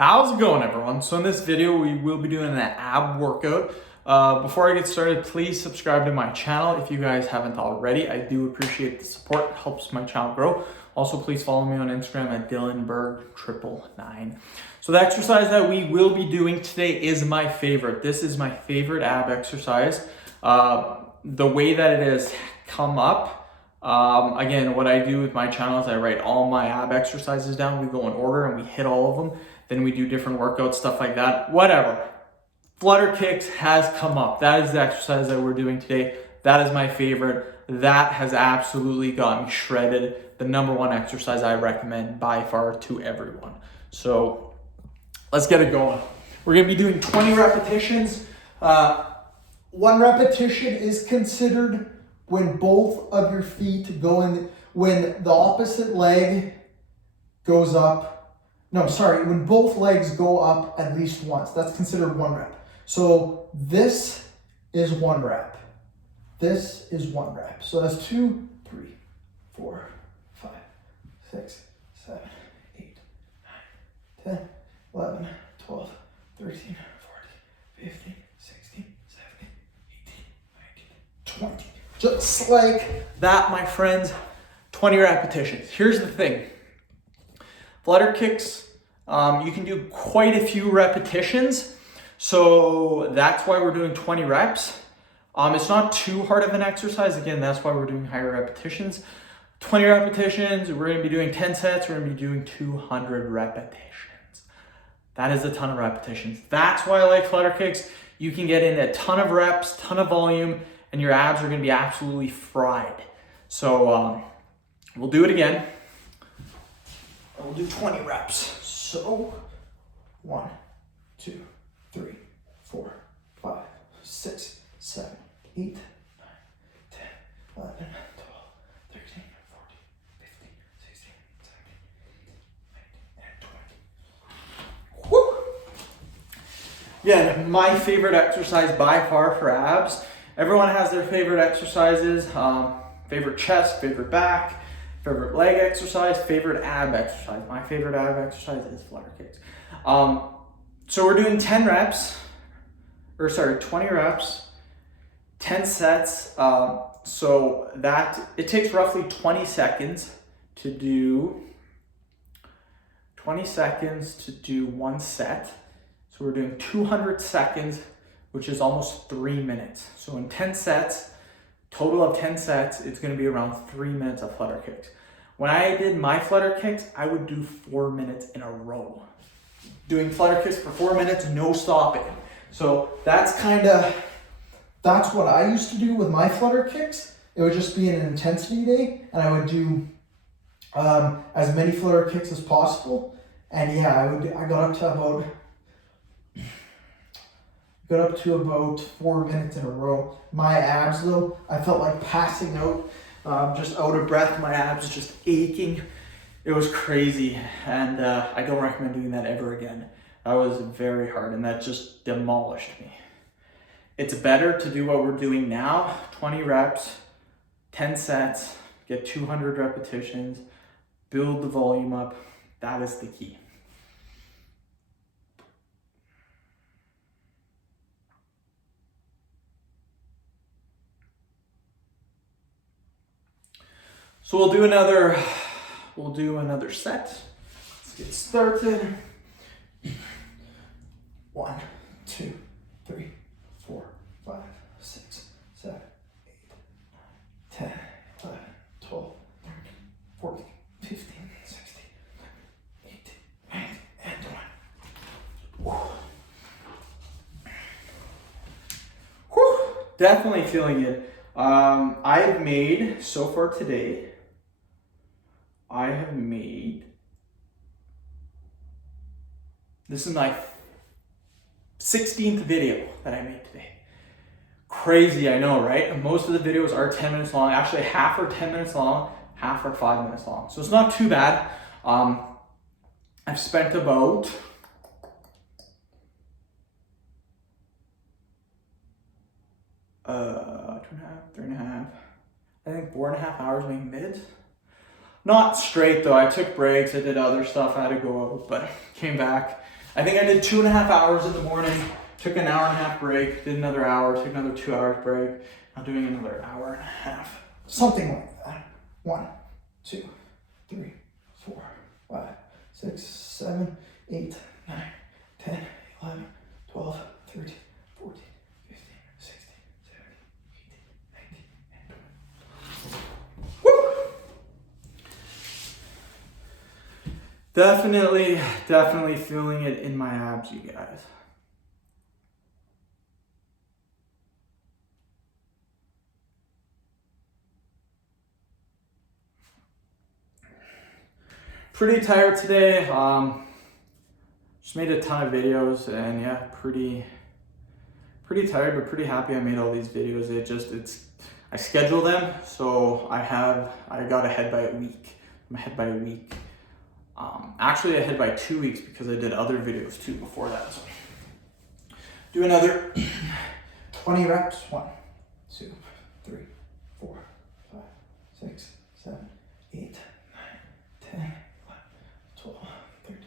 How's it going, everyone? So in this video, we will be doing an ab workout. Before I get started, please subscribe to my channel if you guys haven't already. I do appreciate the support. It helps my channel grow. Also, please follow me on Instagram at DylanBerg999. So the exercise that we will be doing today is my favorite. This is my favorite ab exercise. The way that it has come up, again, what I do with my channel is I write all my ab exercises down. We go in order and we hit all of them. Then we do different workouts, stuff like that, whatever. Flutter kicks has come up. That is the exercise that we're doing today. That is my favorite. That has absolutely got me shredded. The number one exercise I recommend by far to everyone. So let's get it going. We're gonna be doing 20 repetitions. One repetition is considered when both of your feet go in, when the opposite leg goes up. No, sorry, when both legs go up at least once. That's considered one rep. So this is one rep. This is one rep. So that's 2, 3, 4, 5, 6, 7, 8, 9, 10, 11, 12, 13, 14, 15, 16, 17, 18, 19, 20. Just like that, my friends, 20 repetitions. Here's the thing. Flutter kicks, you can do quite a few repetitions. So that's why we're doing 20 reps. It's not too hard of an exercise. Again, that's why we're doing higher repetitions. 20 repetitions, we're gonna be doing 10 sets, we're gonna be doing 200 repetitions. That is a ton of repetitions. That's why I like flutter kicks. You can get in a ton of reps, ton of volume, and your abs are gonna be absolutely fried. So we'll do it again. We'll do 20 reps. So 1, 2, 3, 4, 5, 6, 7, 8, 9, 10, 11, 12, 13, 14, 15, 16, 17, 18, 19, and 20. Woo! Yeah, my favorite exercise by far for abs. Everyone has their favorite exercises, favorite chest, favorite back, favorite leg exercise, favorite ab exercise. My favorite ab exercise is flutter kicks. So we're doing 20 reps, 10 sets. So that, it takes roughly 20 seconds to do one set. So we're doing 200 seconds, which is almost 3 minutes. So in 10 sets, total of 10 sets, it's gonna be around 3 minutes of flutter kicks. When I did my flutter kicks, I would do 4 minutes in a row. Doing flutter kicks for 4 minutes, no stopping. So that's what I used to do with my flutter kicks. It would just be an intensity day, and I would do as many flutter kicks as possible. And yeah, I got up to about 4 minutes in a row. My abs though, I felt like passing out, just out of breath, my abs just aching. It was crazy, and I don't recommend doing that ever again. That was very hard, and that just demolished me. It's better to do what we're doing now, 20 reps, 10 sets, get 200 repetitions, build the volume up. That is the key. So we'll do another set. Let's get started. 1, 2, 3, 4, 5, 6, 7, 8, 9, 10, 11, 12, 13, 14, 15, 16, 18, 19, and 20. Whew. Whew. Definitely feeling it. I've made, so far today, this is my 16th video that I made today. Crazy, I know, right? Most of the videos are 10 minutes long. Actually, half are 10 minutes long, half are 5 minutes long. So it's not too bad. I've spent about 2.5, 3.5, I think 4.5 hours making mids. Not straight though, I took breaks, I did other stuff, I had to go out, but came back. I think I did 2.5 hours in the morning, took an hour and a half break, did another hour, took another 2 hours break. I'm doing another hour and a half. Something like that. 1, 2, 3, 4, 5, 6, 7, 8, 9, 10, 11, 12, 13, 14, 15, 16, 17, 18, 19, and 20. Woo! Definitely feeling it in my abs, you guys. Pretty tired today. Just made a ton of videos, and yeah, pretty tired, but pretty happy I made all these videos. I schedule them, so I got ahead by a week. I'm ahead by a week. Actually ahead by 2 weeks because I did other videos too before that. So do another 20 reps. 1, 2, 3, 4, 5, 6, 7, 8, 9, 10, 11, 12, 13,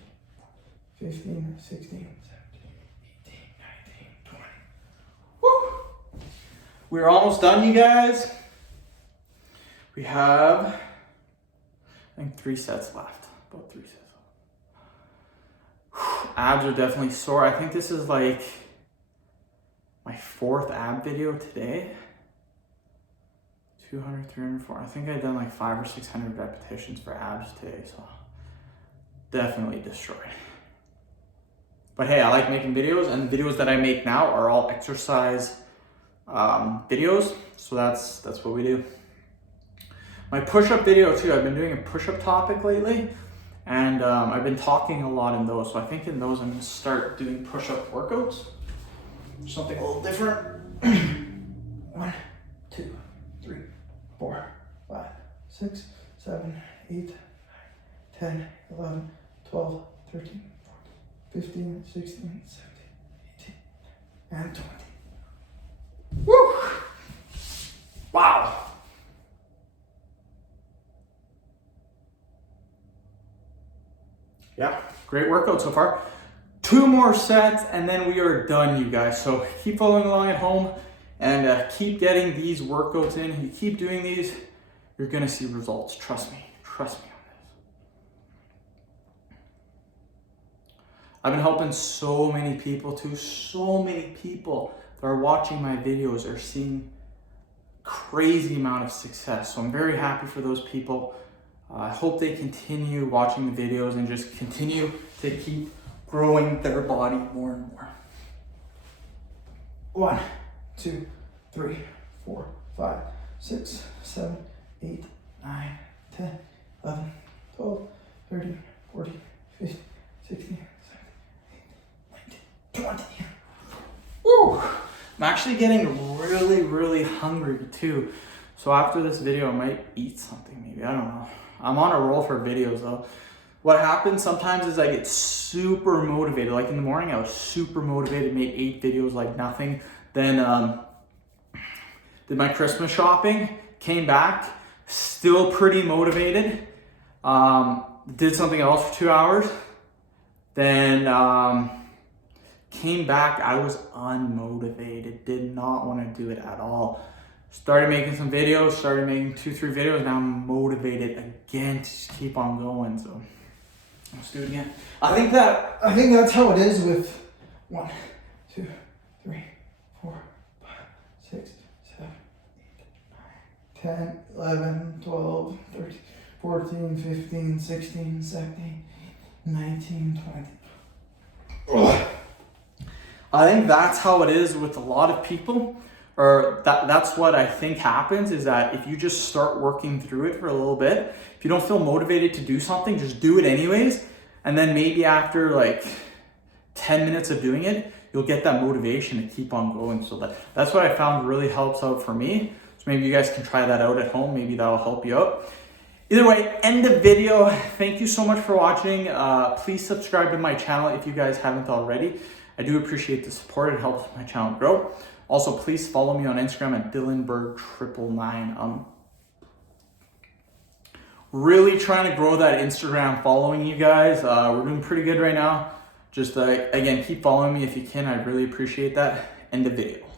15, 16, 17, 18, 19, 20. Woo! We're almost done, you guys. We have, I think, 3 sets left. About 3 sets left. Abs are definitely sore. I think this is like my 4th ab video today. 200, 300, 400. I think I've done like 500 or 600 repetitions for abs today, so definitely destroyed. But hey, I like making videos, and the videos that I make now are all exercise videos, so that's what we do. My push-up video too, I've been doing a push-up topic lately, and I've been talking a lot in those, so I think in those I'm gonna start doing push-up workouts. Something a little different. 1, 2, 3, 4, 5, 6, 7, 8, 9, 10, 11, 12, 13, 14, 15, 16, 17, 18, and 20. Woo! Wow! Yeah, great workout so far. 2 more sets and then we are done, you guys. So keep following along at home and keep getting these workouts in. You keep doing these, you're gonna see results. Trust me on this. I've been helping so many people too. So many people that are watching my videos are seeing crazy amount of success. So I'm very happy for those people. I hope they continue watching the videos and just continue to keep growing their body more and more. 1, 2, 3, 4, 5, 6, 7, 8, 9, 10, 11, 12, 13, 14, 15, 16, 17, 18, 19, 20. Woo! I'm actually getting really hungry too. So after this video, I might eat something maybe, I don't know. I'm on a roll for videos though. What happens sometimes is I get super motivated. Like in the morning, I was super motivated, made 8 videos like nothing. Then did my Christmas shopping, came back, still pretty motivated. Did something else for 2 hours. Then came back, I was unmotivated, did not want to do it at all. Started making some videos, started making 2-3 videos, now I'm motivated again to just keep on going, so let's do it again. I think that's how it is with 1, 2, 3, 4, 5, 6, 7, 8, 9, 10, 11, 12, 13, 14, 15, 16, 17, 19, 20. Ugh. I think that's how it is with a lot of people. Or that's what I think happens, is that if you just start working through it for a little bit, if you don't feel motivated to do something, just do it anyways. And then maybe after like 10 minutes of doing it, you'll get that motivation to keep on going. So that's what I found really helps out for me. So maybe you guys can try that out at home. Maybe that'll help you out. Either way, end the video. Thank you so much for watching. Please subscribe to my channel if you guys haven't already. I do appreciate the support. It helps my channel grow. Also, please follow me on Instagram at DylanBerg999. Really trying to grow that Instagram following, you guys. We're doing pretty good right now. Just again, keep following me if you can. I really appreciate that. End the video.